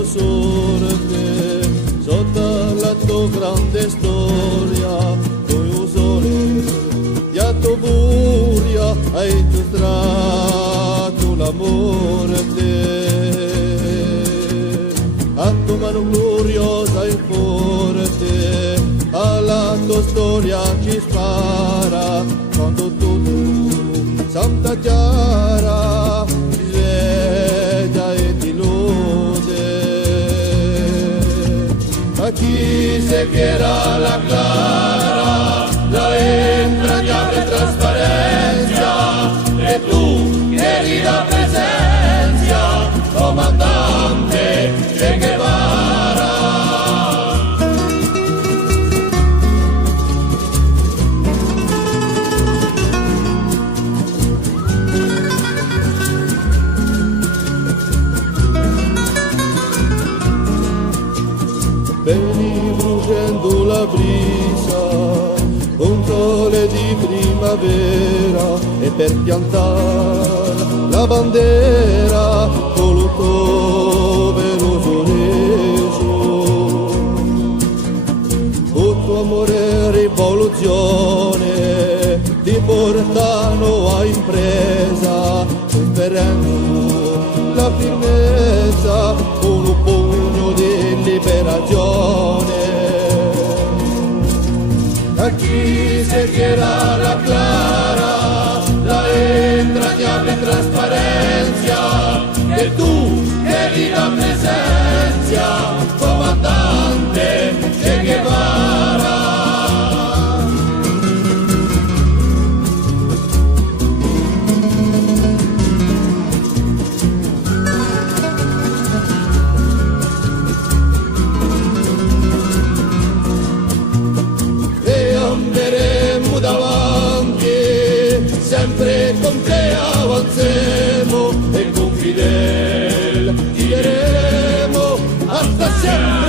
tua sorte, sotto la tua grande storia, con il sole di a tua furia hai illustrato l'amore. A tua mano gloriosa e forte, alla tua storia ci spara, quando tu, Santa Chiara, ti sveglia e ti lode. A chi se quiera la clara, la entrañable trasparencia, e tu, querida presencia, comandante Che Guevara. Veni bruciando la brisa, un sole di primavera, e per piantare la bandera con il tuo veloce reso. Con tuo amore e rivoluzione ti portano a impresa, sperando la firmezza con un pugno di liberazione. A chi se quiera la clara, la entrañable trasparencia, que tú, querida presencia, comandante Che Guevara. Sempre con te avanzemo e con Fidel ti diremo hasta siempre.